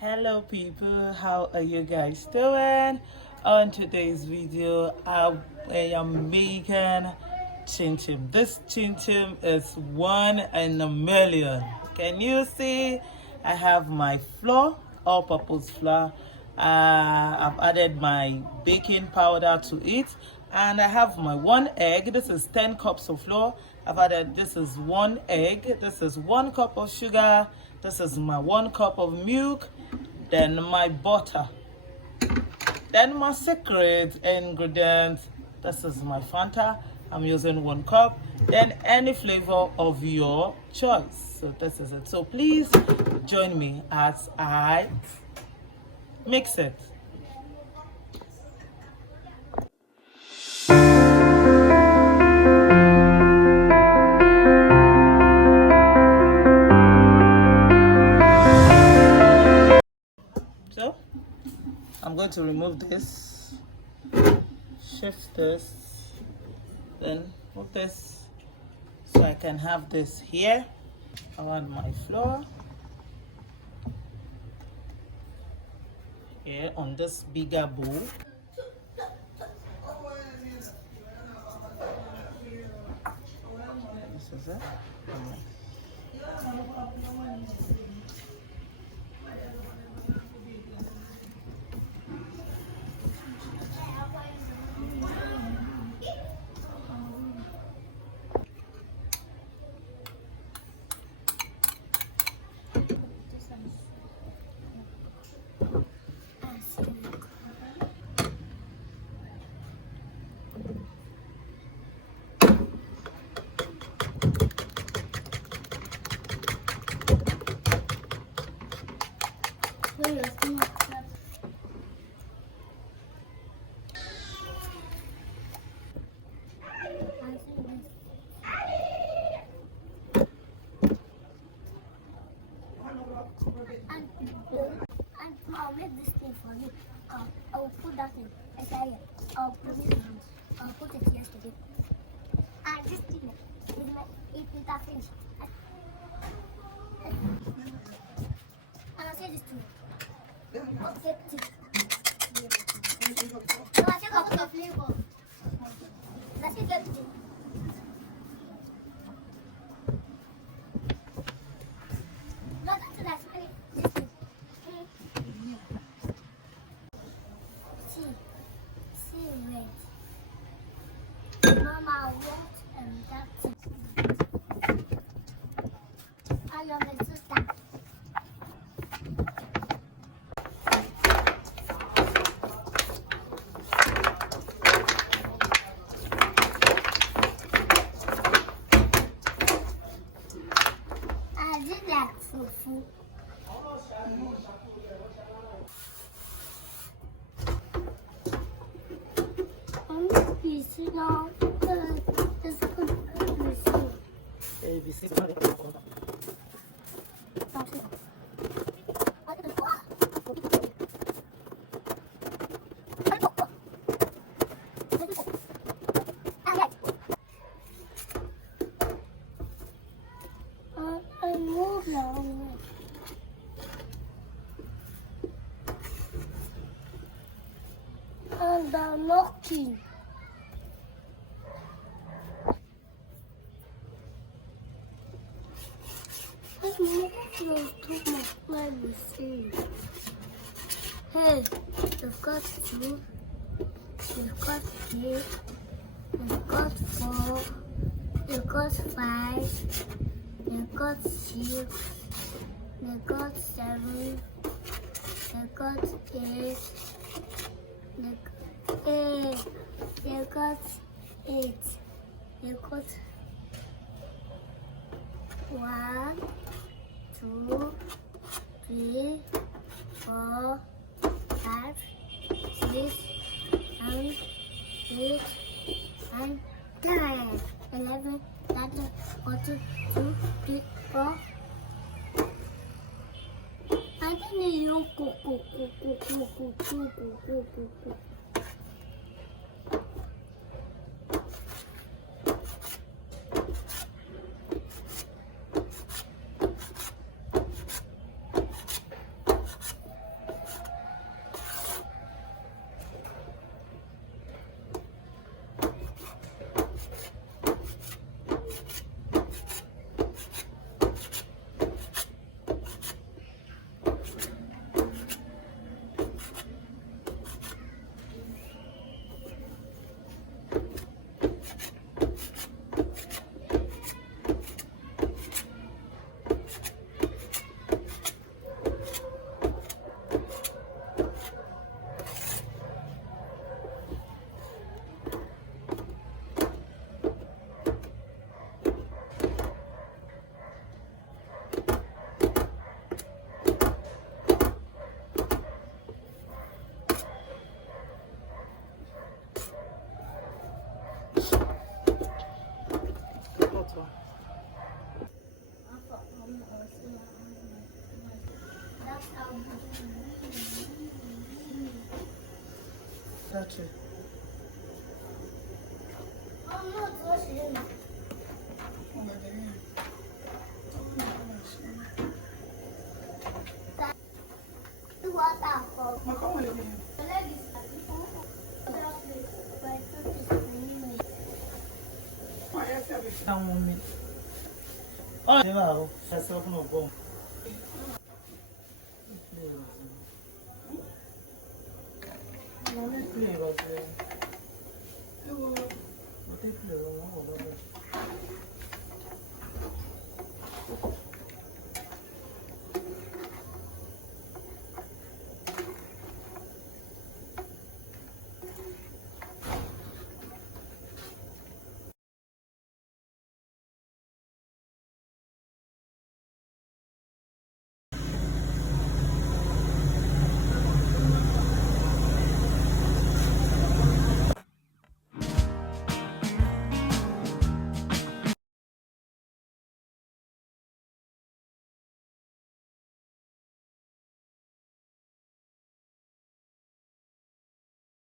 Hello people, how are you guys doing? On today's video I am making chinchin. This chinchin is one in a million. Can you see? I have my flour, all purpose flour. I've added my baking powder to it, and I have my 1 egg. This is 10 cups of flour. I've added, this is 1 egg, this is 1 cup of sugar, this is my 1 cup of milk, then my butter, then my secret ingredient, this is my fanta. I'm using 1 cup, then any flavor of your choice. So this is it. So please join me as I mix it. So I'm going to remove this, shift this, then move this so I can have this here around my flour, here on this bigger bowl. This is it. And I'll make this thing for you. I will put that in. I'll put it in. I'll put it yesterday. And this thing is my finish. And I'll say this to you. I'll take it. So I'll take out the flavor. Let's get it. Mama, what and that? I love my sister. I did like fufu. You sit down. I move now. And I'm knocking. Let's move to my machine. Hey, you've got 2, you've got 3, you've got 4, you've got 5, you've got 6, you've got 7, you've got 8, you've got 8, you've got 1, 2, 3, 4, 5, 6, 7, 8, 9, 10, 11, 13, 14, 2, 3, 4. I think you go. Touch it. I'm not touching it. Waterfall. The leg is Oh, wow. That's open a bomb. I'm